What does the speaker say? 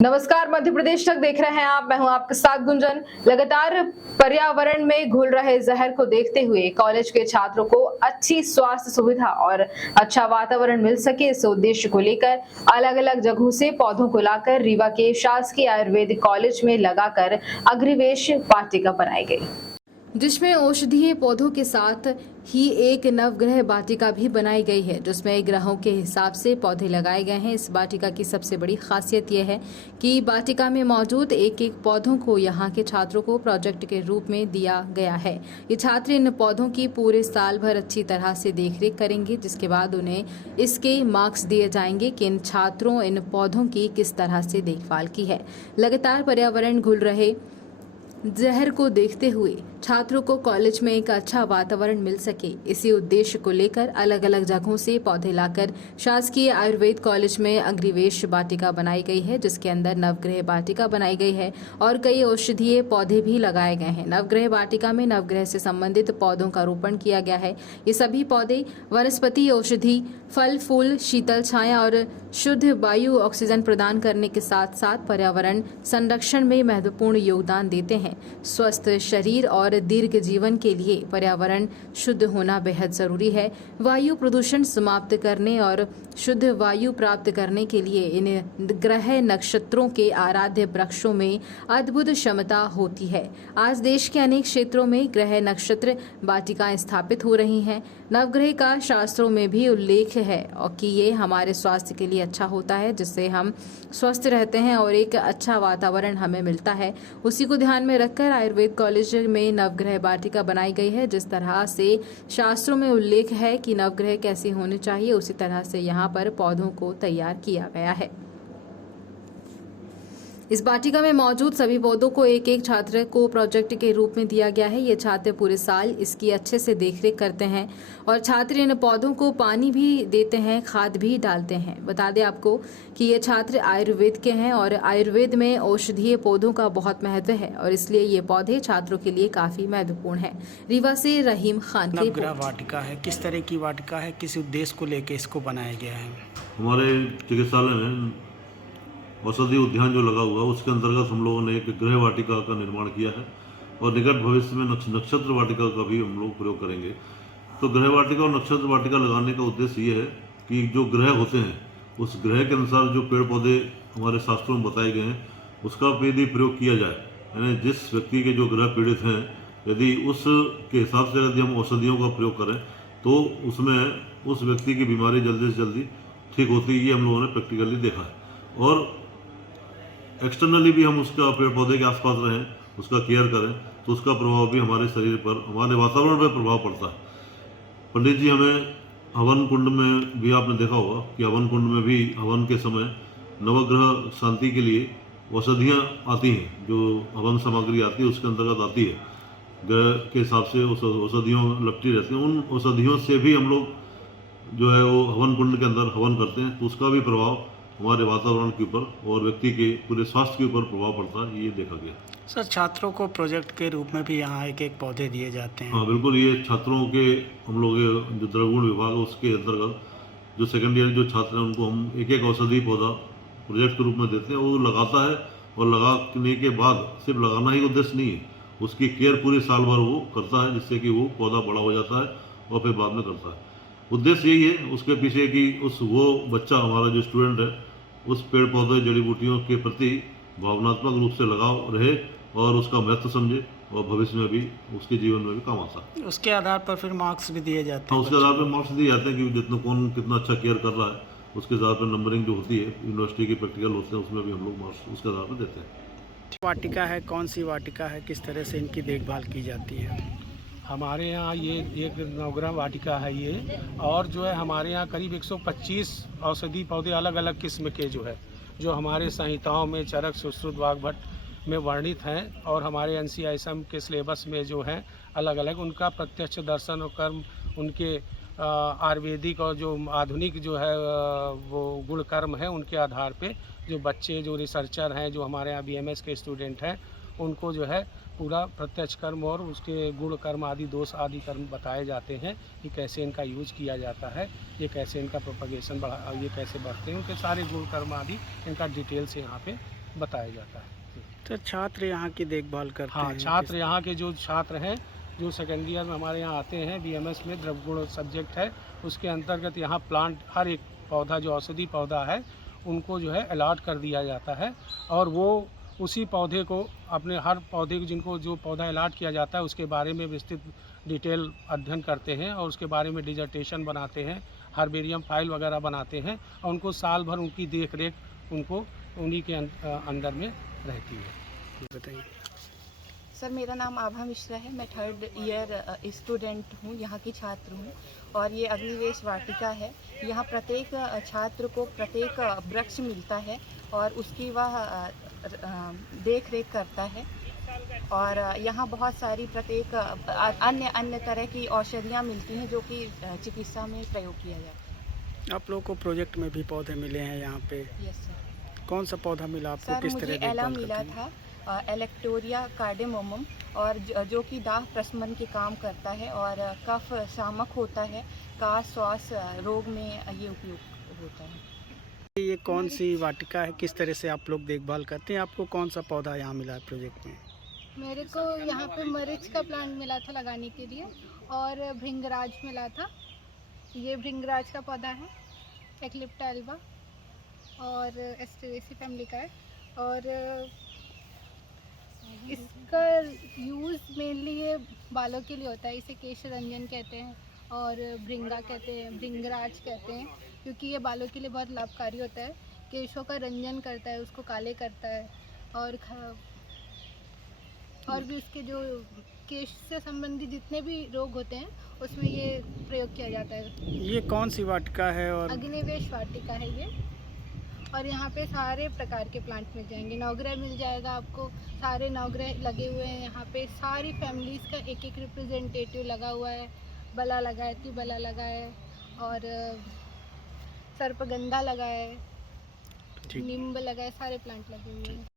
नमस्कार, मध्य प्रदेश तक देख रहे हैं आप। मैं हूं आपके साथ गुंजन। लगातार पर्यावरण में घुल रहे जहर को देखते हुए कॉलेज के छात्रों को अच्छी स्वास्थ्य सुविधा और अच्छा वातावरण मिल सके, इस उद्देश्य को लेकर अलग अलग जगहों से पौधों को लाकर रीवा के शासकीय आयुर्वेदिक कॉलेज में लगाकर अग्निवेश वाटिका बनाई गई, जिसमें औषधीय पौधों के साथ ही एक नवग्रह वाटिका भी बनाई गई है, जिसमें ग्रहों के हिसाब से पौधे लगाए गए हैं। इस वाटिका की सबसे बड़ी खासियत यह है कि वाटिका में मौजूद एक एक पौधों को यहाँ के छात्रों को प्रोजेक्ट के रूप में दिया गया है। ये छात्र इन पौधों की पूरे साल भर अच्छी तरह से देखरेख करेंगे, जिसके बाद उन्हें इसके मार्क्स दिए जाएंगे कि इन छात्रों इन पौधों की किस तरह से देखभाल की है। लगातार पर्यावरण घुल रहे जहर को देखते हुए छात्रों को कॉलेज में एक अच्छा वातावरण मिल सके, इसी उद्देश्य को लेकर अलग अलग जगहों से पौधे लाकर शासकीय आयुर्वेद कॉलेज में अग्निवेश वाटिका बनाई गई है, जिसके अंदर नवग्रह वाटिका बनाई गई है और कई औषधीय पौधे भी लगाए गए हैं। नवग्रह वाटिका में नवग्रह से संबंधित पौधों का रोपण किया गया है। ये सभी पौधे वनस्पति, औषधि, फल फूल, शीतल छाया और शुद्ध वायु ऑक्सीजन प्रदान करने के साथ साथ पर्यावरण संरक्षण में महत्वपूर्ण योगदान देते हैं। स्वस्थ शरीर और दीर्घ जीवन के लिए पर्यावरण शुद्ध होना बेहद जरूरी है। वायु प्रदूषण समाप्त करने और शुद्ध वायु प्राप्त करने के लिए इन ग्रह नक्षत्रों के आराध्य वृक्षों में अद्भुत क्षमता होती है। आज देश के अनेक क्षेत्रों में ग्रह नक्षत्र वाटिकाएं स्थापित हो रही हैं। नवग्रह का शास्त्रों में भी उल्लेख है और कि ये हमारे स्वास्थ्य के लिए अच्छा होता है, जिससे हम स्वस्थ रहते हैं और एक अच्छा वातावरण हमें मिलता है। उसी को ध्यान में रखकर आयुर्वेद कॉलेज में नवग्रह वाटिका बनाई गई है। जिस तरह से शास्त्रों में उल्लेख है कि नवग्रह कैसे होने चाहिए, उसी तरह से यहाँ पर पौधों को तैयार किया गया है। इस वाटिका में मौजूद सभी पौधों को एक एक छात्र को प्रोजेक्ट के रूप में दिया गया है। ये छात्र पूरे साल इसकी अच्छे से देखरेख करते हैं और छात्र इन पौधों को पानी भी देते हैं, खाद भी डालते हैं। बता दें आपको कि ये छात्र आयुर्वेद के हैं और आयुर्वेद में औषधीय पौधों का बहुत महत्व है और इसलिए ये पौधे छात्रों के लिए काफी महत्वपूर्ण है। रीवा से रहीम खान की नवग्रह वाटिका है, किस तरह की वाटिका है, किस उद्देश्य को लेकर इसको बनाया गया है? हमारे चिकित्सालय में औषधि उद्यान जो लगा हुआ है उसके अंतर्गत हम लोगों ने एक ग्रह वाटिका का निर्माण किया है और निकट भविष्य में नक्षत्र वाटिका का भी हम लोग प्रयोग करेंगे। तो ग्रह वाटिका और नक्षत्र वाटिका लगाने का उद्देश्य ये है कि जो ग्रह होते हैं उस ग्रह के अनुसार जो पेड़ पौधे हमारे शास्त्रों में बताए गए हैं उसका यदि प्रयोग किया जाए, यानी जिस व्यक्ति के जो ग्रह पीड़ित हैं यदि उसके हिसाब से यदि हम औषधियों का प्रयोग करें तो उसमें उस व्यक्ति की बीमारी जल्दी से जल्दी ठीक होती है। ये हम लोगों ने प्रैक्टिकली देखा है और एक्सटर्नली भी हम उसका पेड़ पौधे के आसपास रहें, उसका केयर करें तो उसका प्रभाव भी हमारे शरीर पर, हमारे वातावरण पर प्रभाव पड़ता है। पंडित जी हमें हवन कुंड में भी आपने देखा होगा कि हवन कुंड में भी हवन के समय नवग्रह शांति के लिए औषधियाँ आती हैं, जो हवन सामग्री आती है उसके अंतर्गत आती है, ग्रह के हिसाब से उस औषधियों लपटी रहती हैं। उन औषधियों से भी हम लोग जो है वो हवन कुंड के अंदर हवन करते हैं तो उसका भी प्रभाव हमारे वातावरण के ऊपर और व्यक्ति के पूरे स्वास्थ्य के ऊपर प्रभाव पड़ता है, ये देखा गया। सर, छात्रों को प्रोजेक्ट के रूप में भी यहाँ एक एक पौधे दिए जाते हैं? हाँ बिल्कुल, ये छात्रों के हम लोग जो द्रवगुण विभाग है उसके अंतर्गत जो सेकेंड ईयर जो छात्र हैं उनको हम एक एक औषधि पौधा प्रोजेक्ट के रूप में देते हैं। वो लगाता है और लगाने के बाद सिर्फ लगाना ही उद्देश्य नहीं है, उसकी केयर पूरे साल भर वो करता है जिससे कि वो पौधा बड़ा हो जाता है और फिर बाद में करता है। उद्देश्य यही है उसके पीछे कि वो बच्चा हमारा जो स्टूडेंट है उस पेड़ पौधे जड़ी बूटियों के प्रति भावनात्मक रूप से लगाव रहे और उसका महत्व समझे और भविष्य में भी उसके जीवन में भी काम आता है। उसके आधार पर फिर मार्क्स भी दिए जाते हैं? हाँ, उसके आधार पर मार्क्स दिए जाते हैं कि जितना कौन कितना अच्छा केयर कर रहा है उसके आधार पर नंबरिंग जो होती है, यूनिवर्सिटी के प्रैक्टिकल होते हैं उसमें भी हम लोग मार्क्स उसके आधार पर देते हैं। वाटिका है, कौन सी वाटिका है, किस तरह से इनकी देखभाल की जाती है? हमारे यहाँ ये एक नवग्रह वाटिका है ये, और जो है हमारे यहाँ करीब 125 औषधि पौधे अलग अलग किस्म के जो हमारे संहिताओं में चरक, सुश्रुत, वाग्भट में वर्णित हैं और हमारे NCISM के सिलेबस में जो हैं अलग अलग उनका प्रत्यक्ष दर्शन और कर्म, उनके आयुर्वेदिक और जो आधुनिक जो है वो गुण कर्म है, उनके आधार पे जो बच्चे जो रिसर्चर हैं, जो हमारे यहाँ BMS के स्टूडेंट हैं, उनको जो है पूरा प्रत्यक्ष कर्म और उसके गुण कर्म आदि दोष आदि कर्म बताए जाते हैं कि कैसे इनका यूज किया जाता है, ये कैसे इनका प्रोपगेशन ये कैसे बढ़ते हैं, उनके सारे गुण कर्म आदि इनका डिटेल से यहाँ पे बताया जाता है। तो छात्र यहाँ की देखभाल करते हाँ, हैं? छात्र यहाँ के जो छात्र हैं जो सेकेंड ईयर में हमारे यहाँ आते हैं, BMS में द्रव्यगुण सब्जेक्ट है, उसके अंतर्गत यहाँ प्लांट हर एक पौधा जो औषधि पौधा है उनको जो है अलॉट कर दिया जाता है और वो उसी पौधे को अपने हर पौधे को जिनको जो पौधा अलॉट किया जाता है उसके बारे में विस्तृत डिटेल अध्ययन करते हैं और उसके बारे में डिजर्टेशन बनाते हैं, हर्बेरियम फाइल वगैरह बनाते हैं और उनको साल भर उनकी देख रेख उनको उन्हीं के अंदर में रहती है। बताइए। सर, मेरा नाम आभा मिश्रा है। मैं 3rd ईयर स्टूडेंट हूँ, यहाँ की छात्र हूँ और ये अग्निवेश वाटिका है। यहाँ प्रत्येक छात्र को प्रत्येक वृक्ष मिलता है और उसकी वह देख रेख करता है और यहाँ बहुत सारी प्रत्येक अन्य तरह की औषधियाँ मिलती हैं जो कि चिकित्सा में प्रयोग किया जाता है। आप लोगों को प्रोजेक्ट में भी पौधे मिले हैं यहाँ पे? Yes sir. कौन सा पौधा मिला आपको? सर, किस मुझे तरह एला देखभाल मिला करते हैं? था, एलेक्टोरिया कार्डेमोमम, और जो कि दाह प्रशमन के काम करता है और कफ शामक होता है, काश श्वास रोग में ये उपयोग होता है। ये कौन सी वाटिका है, किस तरह से आप लोग देखभाल करते हैं? आपको कौन सा पौधा यहाँ मिला है प्रोजेक्ट में? मेरे को यहाँ पे मरीच का प्लांट मिला था लगाने के लिए और भृंगराज मिला था। ये भृंगराज का पौधा है, एक्लिप्टा एल्बा और एस्टेरेसी फैमिली का है और इसका यूज़ मेनली ये बालों के लिए होता है। इसे केश रंजन कहते हैं और भृंगा कहते हैं, भृंगराज कहते हैं, क्योंकि ये बालों के लिए बहुत लाभकारी होता है। केशों का रंजन करता है, उसको काले करता है और भी उसके जो केश से संबंधित जितने भी रोग होते हैं उसमें ये प्रयोग किया जाता है। ये कौन सी वाटिका है? और अग्निवेश वाटिका है ये और यहाँ पे सारे प्रकार के प्लांट मिल जाएंगे। नवग्रह मिल जाएगा आपको, सारे नवग्रह लगे हुए हैं यहाँ पे। सारी फैमिलीज़ का एक एक रिप्रेजेंटेटिव लगा हुआ है। बला लगा है, तिबला लगा है और सर्पगंधा लगा है, नींब लगा है, सारे प्लांट लगे हुए हैं।